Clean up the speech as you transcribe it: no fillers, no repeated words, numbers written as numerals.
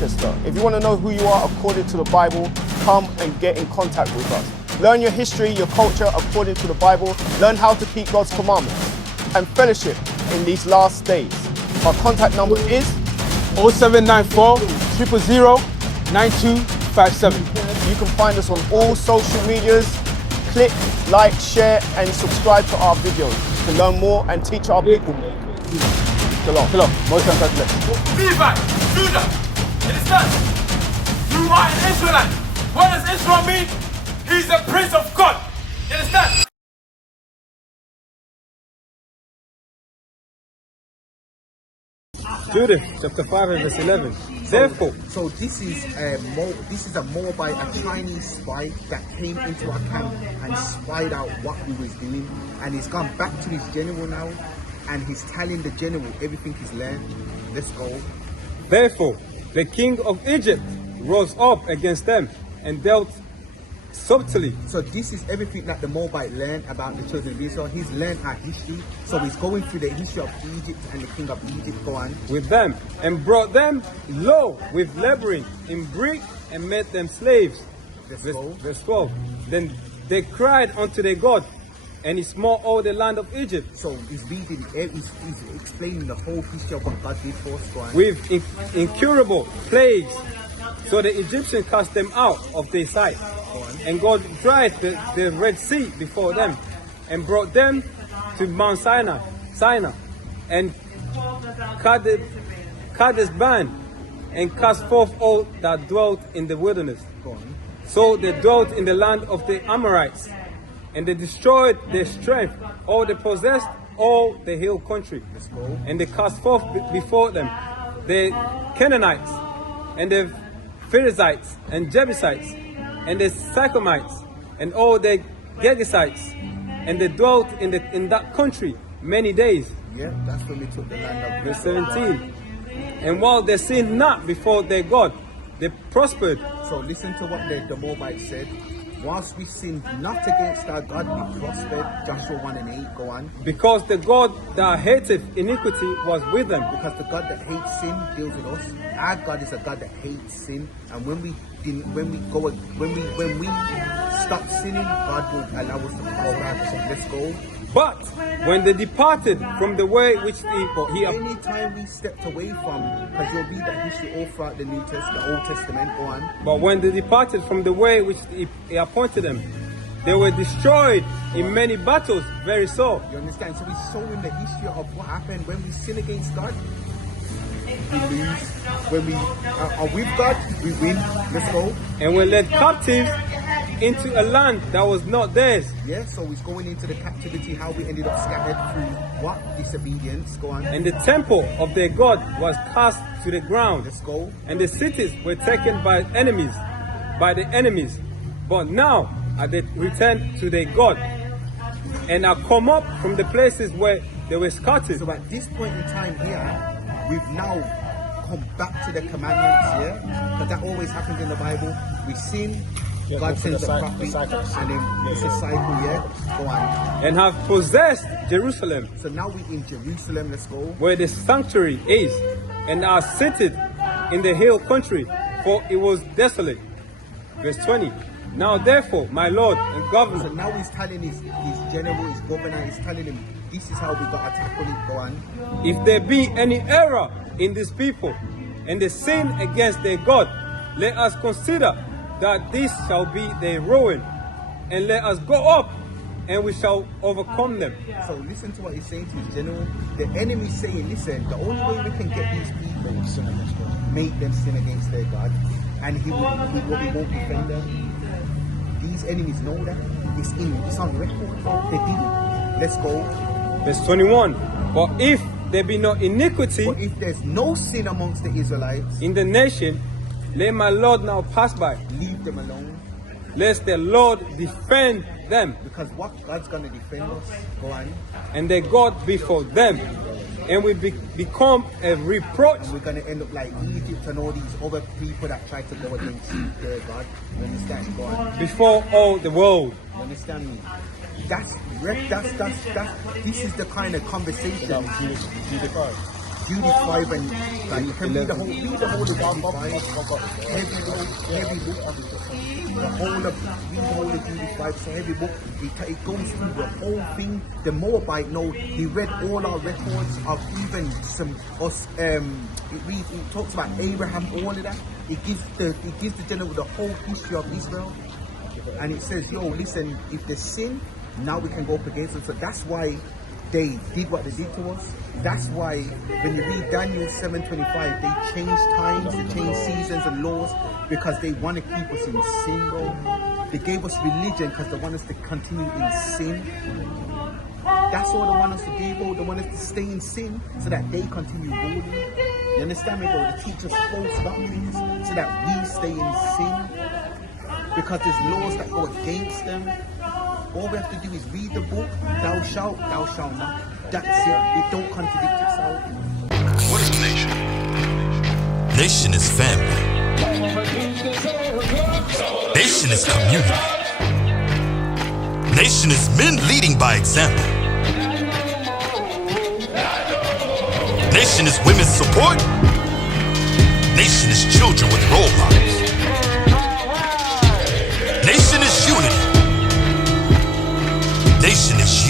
Manchester. If you want to know who you are according to the Bible, come and get in contact with us. Learn your history, your culture according to the Bible. Learn how to keep God's commandments and fellowship in these last days. Our contact number is 0794 000 9257. You can find us on all social medias. Click, like, share and subscribe to our videos to learn more and teach our people. Shalom. Most times God bless. Levi, Judah, understand? You are an Israelite. What does Israel mean? He's a prince of God. You understand? Judah, chapter 5 and verse 11. Therefore, So this is a Moabite, a Chinese spy that came into our camp and spied out what we was doing, and he's gone back to his general now, and he's telling the general everything he's learned. Let's go. therefore, the king of Egypt rose up against them and dealt subtly. So this is everything that the Moabite learned about the children of Israel. He's learned our history. So he's going through the history of Egypt and the king of Egypt. Go on. With them, and brought them low with laboring in brick, and made them slaves. Let's Verse, go. verse 12. Then they cried unto their God, and he smote all the land of Egypt So he's reading, he's explaining the whole history of what God did for us. Go on. with incurable plagues. So the Egyptians cast them out of their sight. And God dried the Red Sea before them, and brought them to Mount Sinai, and Kadesh Ban, and cast forth all that dwelt in the wilderness. Go on. So they dwelt in the land of the Amorites, and they destroyed their strength, all they possessed, all the hill country. Let's go. And they cast forth before them the Canaanites, and the Perizzites, and Jebusites, and the Sycomites, and all the Gergesites, and they dwelt in that country many days. Yeah, that's when we took the land of Verse 17. And while they sinned not before their God, they prospered. So listen to what the Moabite said. Whilst we sinned not against our God, we prospered. Joshua 1 and 8, go on. Because the God that hateth iniquity was with them. Because the God that hates sin deals with us. Our God is a God that hates sin, and when we stop sinning, God will allow us to prosper. Let's go. But when they departed from the way which he Any time we stepped away from, because you'll read that history all throughout the Old Testament, go on. But when they departed from the way which he appointed them, they were destroyed in many battles, very sore. You understand? So we're showing the history of what happened when we sin against God. We lose. When we are with God, we win. Let's go. And were led captives into a land that was not theirs. Yeah, so he's going into the captivity, how we ended up scattered through what? Disobedience. Go on. And the temple of their God was cast to the ground. Let's go. And the cities were taken by the enemies. But now are they returned to their God, and are come up from the places where they were scattered. So at this point in time here, we've now come back to the commandments, yeah? But that always happens in the Bible. We sin, God sends a prophet, and then it's a cycle, yeah? Go on. And have possessed Jerusalem, So now we're in Jerusalem, let's go. where the sanctuary is, and are seated in the hill country, for it was desolate. Verse 20. Now therefore, my Lord and So governor, now he's telling his general, his governor, he's telling him, this is how we got to tackle it, go on. if there be any error in this people, and they sin against their God, let us consider that this shall be their ruin, and let us go up, and we shall overcome them. So listen to what he's saying to his general. The enemy's saying, listen, the only way we can get these people make them sin against their God, and he won't defend them. These enemies know that. It's on record. They did it. Let's go. Verse 21. But if there be no iniquity But if there's no sin amongst the Israelites, in the nation, let my Lord now pass by, leave them alone. lest the Lord defend them, Because what God's going to defend us, go on. and their God before them, and we become a reproach. And we're going to end up like Egypt and all these other people that try to go against their God. You understand? Go on. Before all the world. You understand me? This is the kind of conversation. Jude 5 and like you can read the whole of Jude 5. Heavy book. The whole of Jude 5 is a heavy book. It goes through the whole thing. The Moabite know he read all our records of even some us. It talks about Abraham, all of that. It gives the general the whole history of Israel, and it says, yo, listen, if they sin, now we can go up against them. So that's why they did what they did to us. That's why when you read Daniel 7:25, they changed times, they changed seasons and laws because they want to keep us in sin, bro. They gave us religion because they want us to continue in sin. That's all they want us to do, bro. They want us to stay in sin so that they continue ruling. You understand me, bro? They teach us false doctrines so that we stay in sin because there's laws that go against them. All we have to do is read the book, thou shalt not. That's it. It don't contradict itself. What is a nation? Nation is family. Nation is community. Nation is men leading by example. Nation is women's support. Nation is children with role models. Nation is unity. Nation is